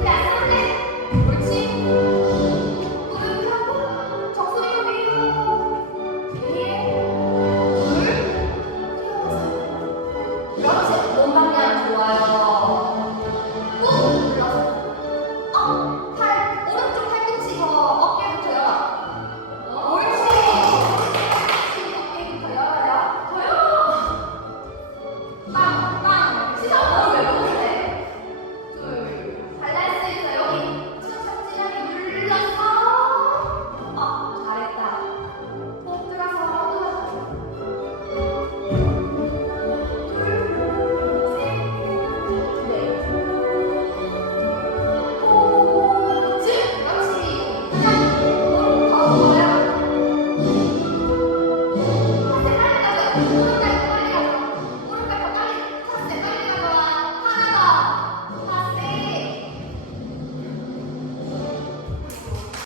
感恩的母亲 Música